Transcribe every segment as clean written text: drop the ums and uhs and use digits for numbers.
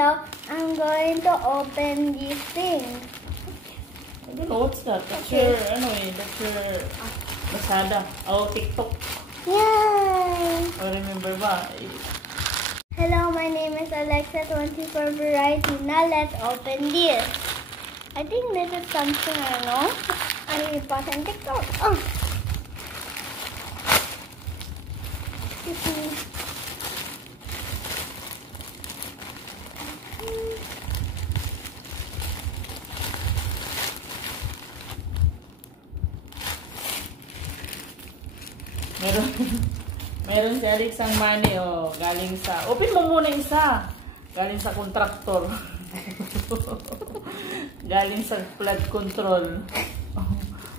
Hello, I'm going to open this thing. I don't know what's that. That's your, that's your Lazada. Oh, TikTok. Yay! Oh, remember ba? Hello, my name is Alexa24 Variety. Now let's open this. I think this is something I know. I bought on TikTok. Oh. Excuse me. Meron si Alex ang money, oh, galing sa, open mo muna isa, galing sa contractor, galing sa flood control,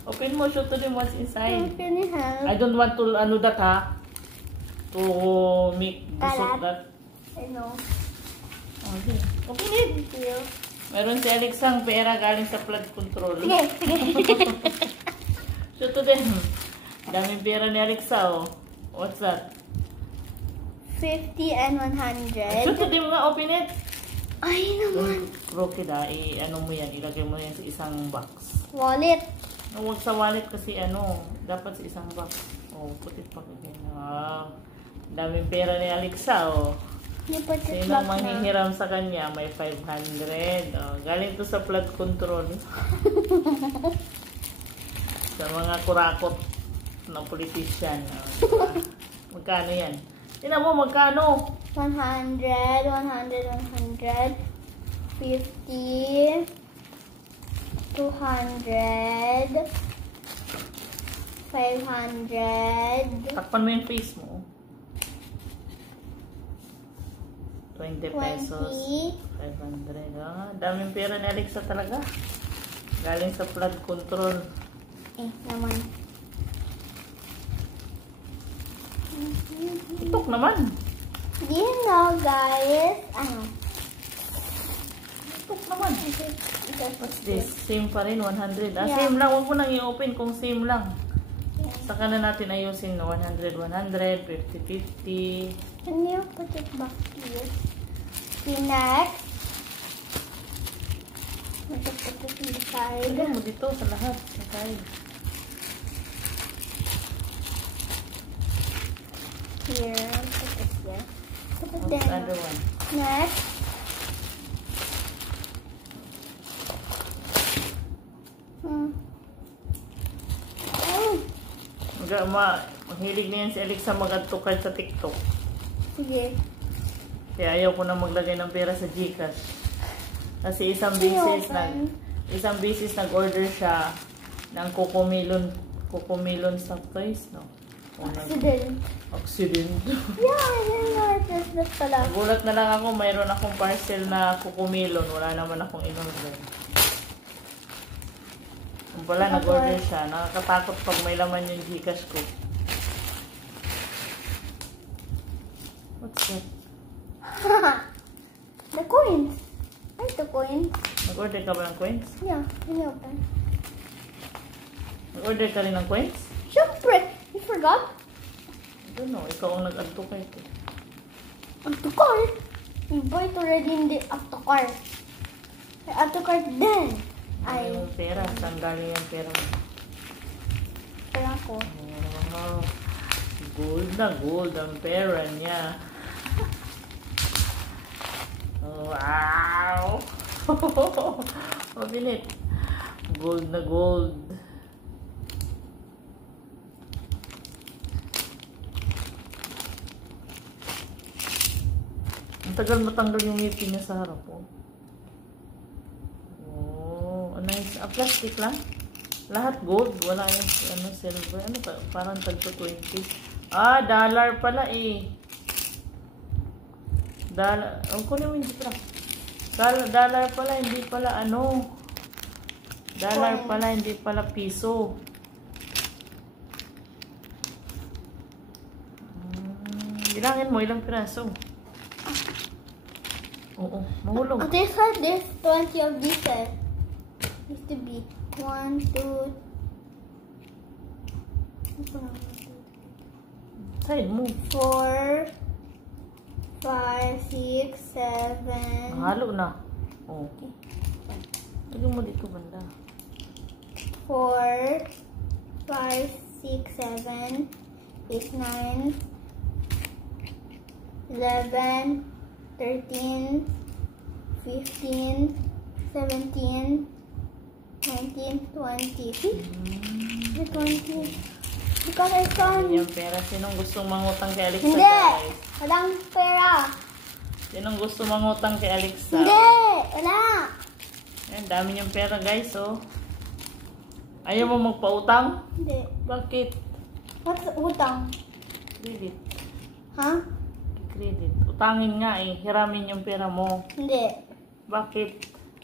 open mo, show to them what's inside. Can you help? I don't want to, that ha, to make that. I know. Okay, open it. Thank you. Meron si Alex ang pera galing sa flood control. Sige, sige. Show to them. Daming pera ni Alexa, oh. What's that? 50 and 100. Shoot to them nga, open it. Ay naman. Crooked ano mo yan, ilagay mo yan sa isang box. Wallet. No, huwag sa wallet kasi dapat sa isang box. Oh, put it back again. Daming pera ni Alexa, oh. Sino ang manghihiram sa kanya? May 500. Oh, galing to sa flood control. Sa mga kurakot ng politician. Magkano yan? Tingnan mo, magkano? 100, 100, 100, 50, 200, 500. Takpan mo yung face mo. 20 pesos. 500. Daming pera ni Alexa talaga. Galing sa flood control. Naman. Itok naman. Do you know, guys? Itok naman. What's this? Same pa rin, 100. Yeah. Same lang. Huwag mo nang i-open kung same lang. Yeah. Saka na natin ayusin 100, 100, 50, 50. Can you put it back here? See, next. Put it in the side. Lagyan mo dito sa lahat. Sa side. Here, put it here. Put it What's the there. other one? Next. Mahilig na yan si Alexa mag-add-to-card sa TikTok. Sige. Kaya ayaw ko na maglagay ng pera sa GCash. Kasi isang beses nag-order siya ng Cocomelon stock toys, no? Accident. Yeah, that's pala. Nagulat na lang ako, mayroon akong parcel na Cocomelon. Wala naman akong in-order. Kung pala nag-order siya, nakakatakot pag may laman yung GCash ko. What's that? The coins. Where's the coins? Nag-order ka ba ng coins? Yeah, can you open? Nag-order ka rin ng coins? Siyempre! You forgot? I don't know. Ikaw ang nag-add to cart eh. Add to cart? You buy it already in the add to cart. Add to cart then. Ay, yung pera. Saan galing yung pera mo? Pera ko. Oh, gold na gold ang pera niya. Wow! Mabilit. Gold na gold. Ang tagal matanggal yung ngipin niya sa harap. Oh, nice. Plastic lang. Lahat gold. Wala yung silver. Parang tagto 20. Dollar pala eh. Dollar. Kunin mo yung pala. Dollar pala, hindi pala Dollar pala, hindi pala piso. Bilangin mo, ilang piraso? Oo, mahulog. This one, there's 20 of these. Used to be 1, 2. Side mo. 4, 5, 6, 7. Halo na. Oh. Lagyan mo dito banda. 4, 5, 6, 7, 8, 9, 11, 13, 15, 17, 19, 20. See? The 20. Because I found... Yung pera. Sinong gustong mangutang kay Alexa, Hindi! guys? Walang pera. Sinong gusto mangutang kay Alexa? Hindi! Wala! Ayan, dami niyang pera, guys, oh. Ayaw mo magpautang? Hindi. Bakit? What's utang? Credit. Ha? Credit. Utangin nga eh. Hiramin yung pera mo. Hindi. Bakit?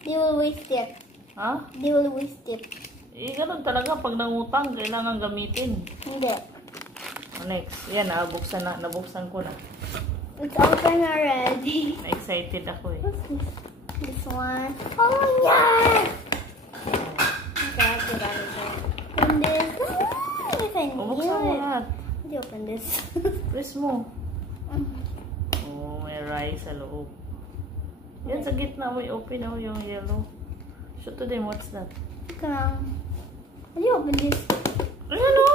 They will waste it. Ha? They will waste it. Eh, ganun talaga. Pag nangutang, kailangan gamitin. Hindi. Next. Yan, nabuksan na. Nabuksan ko na. It's open already. Na-excited ako eh. What's this? This one. Oh, yes! Okay, I'll get out of there. Open this. Oh, if I knew Bubuksan mo it. lahat. Hindi open this. Press mo. Oh, may rice sa loob. Yan sa gitna mo, open na yung yellow. Show to them, what's that? Ika lang. Hindi open this. Ayan o!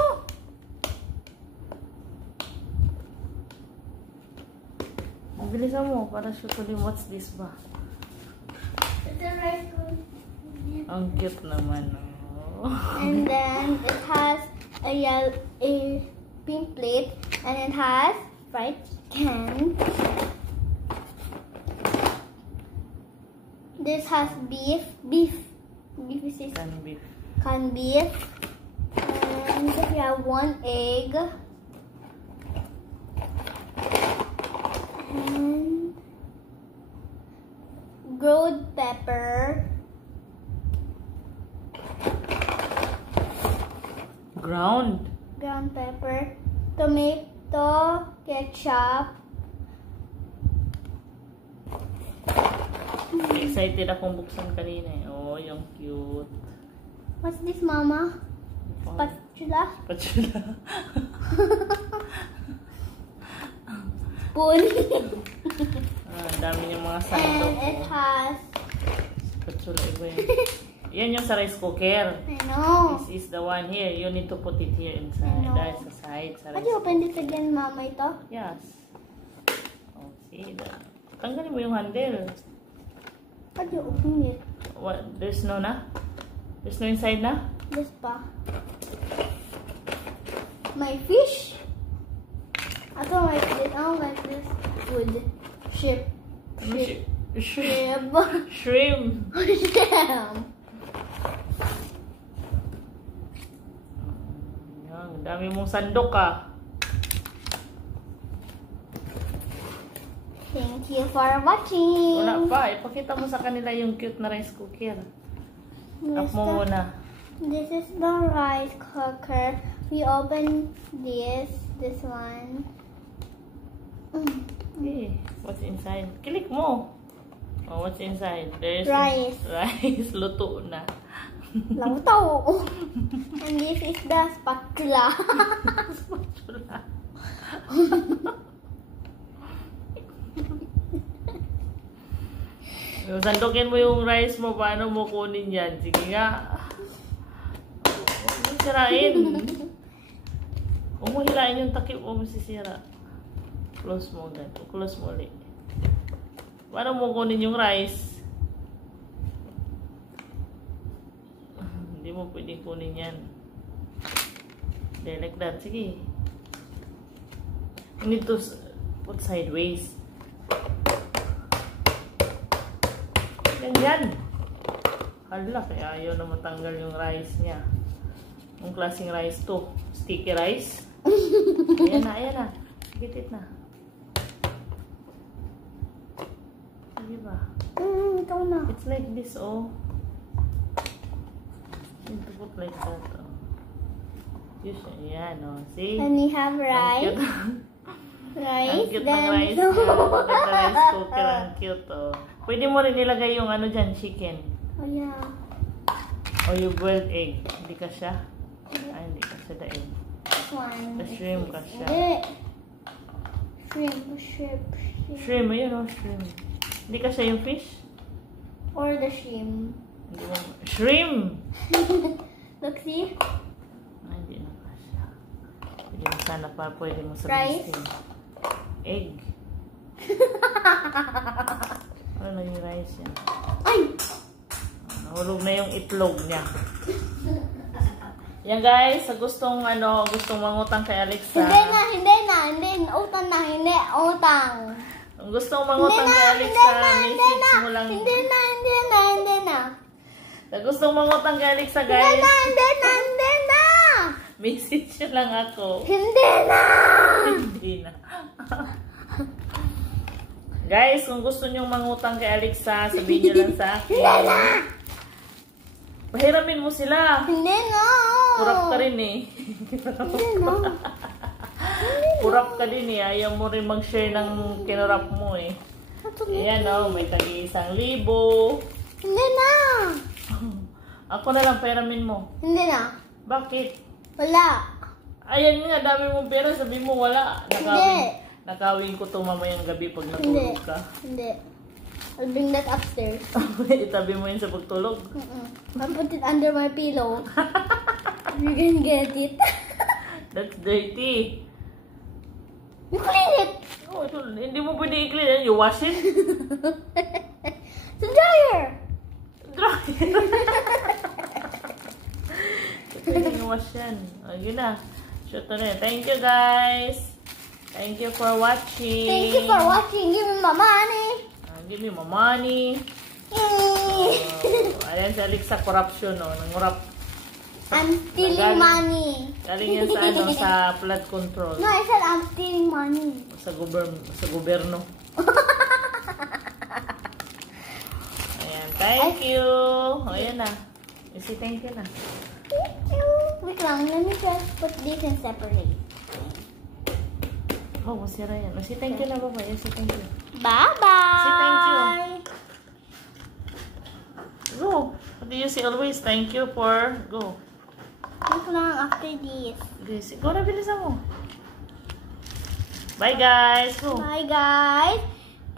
Bilisan mo para show to them, what's this ba? It's a rice one. Ang cute naman. Oh. And then it has a pink plate, and it has fried chicken. This has beef is this Canned beef. canned beef, and we have 1 egg, and grilled pepper, Ground. ground pepper, tomato, ketchup. Excited akong buksan kanina eh. Oh, yung cute. What's this, Mama? Oh, Spatula? Spatula. Spoon. Ang dami niyang mga And sandok. it has... Spatula, iba yun. Yan yung sa rice cooker. I know. This is the one here. You need to put it here inside. I know. Dahil sa side. Sa How rice do you open cooker. this again, Mama, ito? Yes. Oh, see that. Tanggalin mo yung handle. How do you open it? What? There's no na? There's no inside na? This pa. My fish? I don't like this. I don't like this food. Shrimp. Ano Shrimp. Shrimp. Shrimp. Shrimp. Shrimp. Yan, dami mong sandok ah. Thank you for watching. Wala pa. Ipakita mo sa kanila yung cute na rice cooker. Up mo muna. This is the rice cooker. We open this one. Okay. What's inside? Kilik mo. Oh, what's inside? There's Rice. Rice. Luto na. Lauto. And this is the spatula. Spatula. Sandukin mo yung rice mo. Paano mo kunin yan? Sige nga. Huwag mo sirain. Huwag mo hilain yung takip. Huwag mo sisira. Close mo agad. Close mo ulit. Paano mo kunin yung rice? Hindi mo pwedeng kunin yan. Like that. Sige. You need to put sideways. Yan. Hala, kaya ayaw na matanggal yung rice niya. Yung klaseng rice to. Sticky rice. Ayan na. Gitit na. Sige ba? Ikaw na. It's like this, oh. You need to put like that, oh. Yan, oh. See? And we have rice. Ang cute ng then rice niya. Ang rice cooker. Ang cute, oh. Pwede mo rin ilagay yung ano dyan, chicken. Oh yeah. O yung boiled egg. Hindi ka siya? Ay, hindi ka siya the egg. This one. The shrimp ka siya. Hindi. Shrimp. Shrimp, ayun o, shrimp. Hindi ka siya yung fish? Or the shrimp. Hindi mo. Shrimp! Look, see? Ay, hindi na pa siya. Hindi mo sana pa pwede mo Rice? sabihin. Egg. Ano na yung rice yan? Ay! Nahulog na yung itlog niya. Yan guys, sa gustong mangutang kay Alexa. Hindi. Utang na, hindi. Utang. Kung gustong mangutang kay Alexa, message mo lang. Hindi na. Sa gustong mangutang kay Alexa guys, Hindi na. message nyo lang ako. Hindi na. Hindi na. Guys, kung gusto nyong mangutang kay Alexa, sabihin nyo lang sa akin. Hindi na. Pahiramin mo sila. Hindi na. Kurap ka rin eh. Hindi na. Kurap ka din eh. Ayaw mo rin mag-share ng kinurap mo eh. Ayan o, may tagi-1,000. Hindi na. Ako na lang, pahiramin mo. Hindi na. Bakit? Wala. Ayan nga, dami mong pera. Sabi mo wala. Nakawin ko to mamayang gabi pag natulog ka. Hindi. I'll bring that upstairs. Itabi mo yun sa pagtulog. I'll put it under my pillow. You can get it. That's dirty. You clean it. Oh, hindi mo pwede i-clean yan. You wash it? It's a dryer. Dryer. Pwede i-wash yan. O, yun na. Shoot na yun. Thank you guys. Thank you for watching. Thank you for watching. Give me my money. Give me my money. Ayan si Alexa, corruption, no? Nangurap. I'm stealing money. Galing yan sa, sa flood control. No, I said I'm stealing money. Sa gobyerno. Ayan, thank you. O, ayan na. You say thank you na. Thank you. Wait lang, let me just put this in separate. Oh, masira yan. Say thank you na, baba. Say thank you. Bye-bye. Say thank you. Go. What do you say always? Thank you for... Go. Wait lang after this. Go na, bilisan mo. Bye, guys. Go. Bye, guys.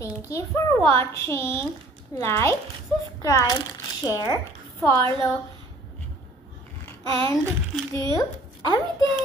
Thank you for watching. Like, subscribe, share, follow, and do everything.